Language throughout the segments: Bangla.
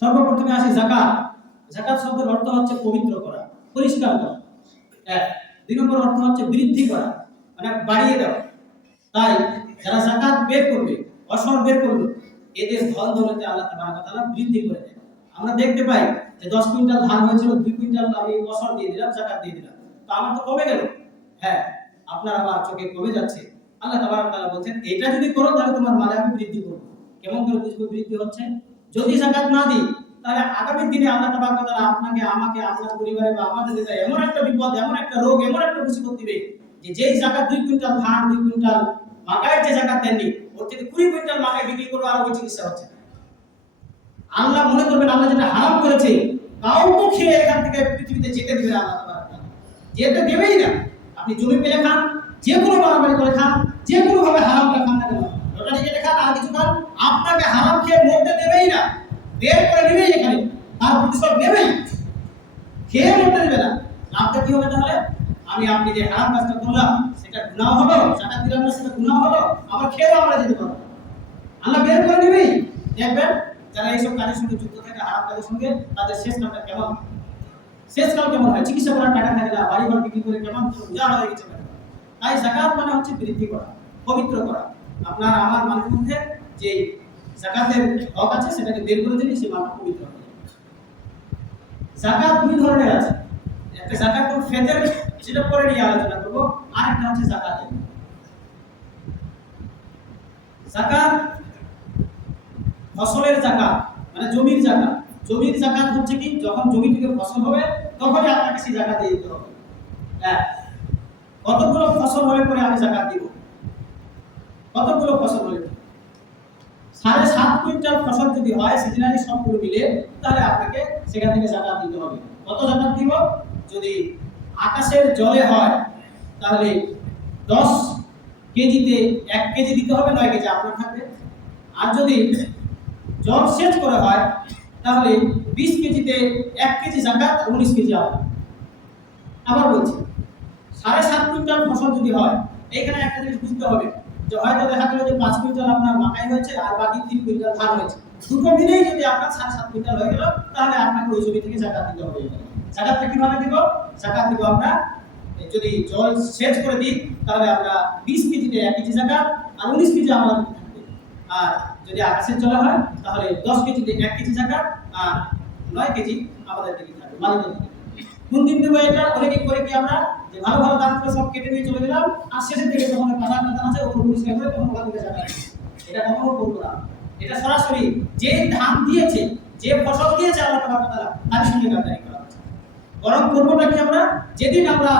সর্বপ্রথমে আসি যাকাত। যাকাত শব্দের অর্থ হচ্ছে পবিত্র করা, পরিষ্কার করা। এক। দুই নম্বর অর্থ হচ্ছে বৃদ্ধি করা, মানে বাড়িয়ে দেওয়া। তাই যারা যাকাত বের করবে, অসর বের করবে, এদের ধন দৌলতে আল্লাহ তাবারক ওয়া তাআলা বৃদ্ধি করে দেন। আমরা দেখতে পাই যে 10 কুইন্টাল ধান হয়েছিল, 2 কুইন্টাল আমি অসর দিয়ে দিলাম, যাকাত দিয়ে দিলাম, তো আমার তো কমে গেল। হ্যাঁ, আপনার আবার চোখে কমে যাচ্ছে। আল্লাহ তাবারক ওয়া তাআলা বলেন, এটা যদি করো তাহলে তোমার মালে আমি বৃদ্ধি করব। কেমন করে বুঝবো বৃদ্ধি হচ্ছে? যদি যাকাত না দিই তাহলে আগামী দিনে আল্লাহ তাবারক ওয়া তাআলা আপনাকে, আমাকে, আপনার পরিবারে বা আমাদের ভিতরে এমন একটা বিপদ, এমন একটা রোগ, এমন একটা মুসিবত দিবে যে যেই যাকাত 2 কুইন্টাল ধান, 2 কুইন্টাল মাকাইয়ের যে যাকাত দেননি, ওর থেকে 20 কুইন্টাল মাকাই বিক্রি করবো আর ওই চিকিৎসা হচ্ছে। আল্লাহ মনে করবেন আল্লাহ যেটা হারাম করেছে কাউকে খেয়ে এখান থেকে পৃথিবীতে যেতে দিবে না আল্লাহ তাবারক ওয়া তাআলা, যেতে দেবেই না। আপনি জমি পেলে খান, যে কোনো বাড়াবাড়ি করে খান, যে কোনো ভাবে হারামটা খান না কেন, লটারি কেটে খান আর কিছু খান, আপনাকে হারাম খেয়ে মরতে দেবেই না, বের করে নেবেই এখানে, তার প্রতিশোধ নেবেই, খেয়ে মরতে দেবে না। লাভটা কি হবে তাহলে? আমি আপনি যে হারাম কাজটা করলাম সেটা গুনাহ হলো, যাকাত দিলাম না সেটা গুনাহ হলো, আবার খেয়েও আমরা যেতে পারবো, আল্লাহ বের করে নেবেই। দেখবেন যারা এইসব কাজের সঙ্গে যুক্ত থাকে, হারাম কাজের সঙ্গে, তাদের শেষ কালটা কেমন, শেষ কাল কেমন হয়? চিকিৎসা করার টাকা থাকে না, বাড়ি ঘর বিক্রি করে কেমন উজাড় হয়ে গেছে। তাই যাকাত মানে হচ্ছে বৃদ্ধি করা, পবিত্র করা। আপনার আমার মালের মধ্যে যে যাকাতের হক আছে সেটাকে বের করে দিলে সে মালটা পবিত্র হবে। যাকাত দুই ধরনের আছে, একটা যাকাতুল ফিতর, যেটা পরে নিয়ে আলোচনা করব, আর একটা হচ্ছে যাকাত। যাকাত ফসলের যাকাত, মানে জমির যাকাত। জমির যাকাত হচ্ছে কি, যখন জমি থেকে ফসল হবে তখনই আপনাকে সেই যাকাত দিতে হবে। হ্যাঁ, কতগুলো ফসল হলে পরে আমি যাকাত দিব? কতগুলো ফসল হলে? 7.5 কুইন্টাল ফসল যদি হয় সিজনালি সবগুলো মিলে, তাহলে আপনাকে সেখান থেকে যাকাত দিতে হবে। কত যাকাত দিব? যদি আকাশের জলে হয় তাহলে 10 কেজিতে 1 কেজি দিতে হবে, 9 কেজি আপনার থাকবে। আর যদি জল সেচ করে হয় তাহলে 20 কেজিতে 1 কেজি যাকাত, 19 কেজি আপনার। আবার বলছি, 7.5 কুইন্টাল ফসল যদি হয়, এইখানে একটা জিনিস বুঝতে হবে যে হয়তো দেখা গেল যে 5 কুইন্টাল আপনার মাকাই হয়েছে আর বাকি 3 কুইন্টাল ধান হয়েছে, দুটো মিলেই যদি আপনার 7.5 কুইন্টাল হয়ে গেল, তাহলে আপনাকে ওই জমি থেকে যাকাত দিতে হবে। যাকাতটা কিভাবে দিব? যাকাত দিব আমরা যদি জল সেচ করে দিই তাহলে আমরা 20 কেজিতে 1 কেজি যাকাত আর 19 কেজি আমাদের থাকবে। আর যদি আকাশের জলে হয় তাহলে 10 কেজিতে 1 কেজি যাকাত আর 9 কেজি আমাদের থেকে থাকবে, মালিকের থেকে। কোন দিন দেবো এটা? অনেকে করে কি আমরা যে ভালো ভালো দানগুলো সব কেটে নিয়ে চলে গেলাম, আর শেষের দিকে যখন কাদা আছে ওগুলো পরিষ্কার করে তখন ওখান থেকে যাকাত। এটা কখনো করবো না। এটা সরাসরি যে ধান দিয়েছে, যে ফসল দিয়েছে আল্লাহ তাআলা তার সঙ্গে গাদ্দারি করা হচ্ছে। বরং করবোটা কি আমরা? যেদিন আমরা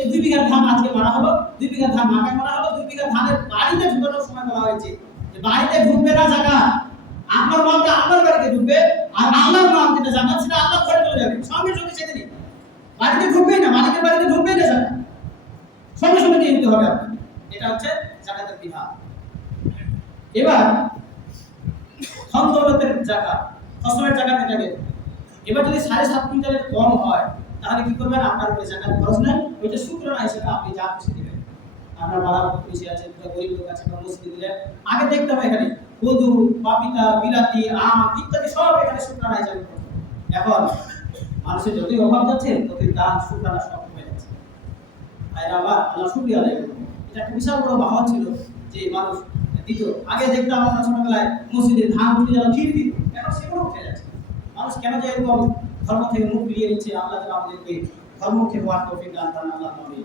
এই 2 বিঘা ধান আজকে মারা হলো, 2 বিঘা ধান মাকাই মারা হলো, 2 বিঘা ধানের বাড়িতে ঢুকানোর সময় বলা হয়েছে যে বাড়িতে ঢুকবে না যাকাত, আপনার মালটা আপনার বাড়িতে ঢুকবে, আর আল্লাহর মাল যেটা যাকাত সেটা আল্লাহর ঘরে চলে যাবে সঙ্গে সঙ্গে সেদিনই। বাড়িতে ঢুকবেই না, মালিকের বাড়িতে ঢুকবেই না যাকাত, সঙ্গে সঙ্গে দিয়ে দিতে হবে আপনাকে। এটা হচ্ছে যাকাতের বিধান। এবার ধন দৌলতের যাকাত, ফসলের যাকাত এটাকে। এবার যদি 7.5 কুইন্টালের কম হয় তাহলে কি করবেন? আপনার উপরে যাকাত খরচ নাই, ওইটা শুকরানা হিসেবে আপনি যা খুশি দিবেন। আপনার বাবা খুশি আছে, গরিব লোক আছে, মসজিদে দিলেন, আগে দেখতে হবে এখানে কদু, পাপিতা, বিলাতি, আম ইত্যাদি সব এখানে শুকরানা হিসেবে। এখন মানুষের যতই অভাব যাচ্ছে ততই দান শুকরানা সব কমে যাচ্ছে। তাই আল্লাহ শুকরিয়া আদায় করবো। এটা একটা বিশাল বড় বাহন ছিল যে মানুষ দিত। আগে দেখতাম আমরা ছোটবেলায় মসজিদে ধান উঠে যাওয়া ক্ষীর দিত, এখন সেগুলো উঠে যাচ্ছে। মানুষ কেন যে এরকম ধর্ম থেকে মুখ ফিরিয়ে নিচ্ছে? আল্লাহ তাআলা আমাদেরকে ধর্মকে হওয়ার তৌফিক দান করেন। আল্লাহ আমিন।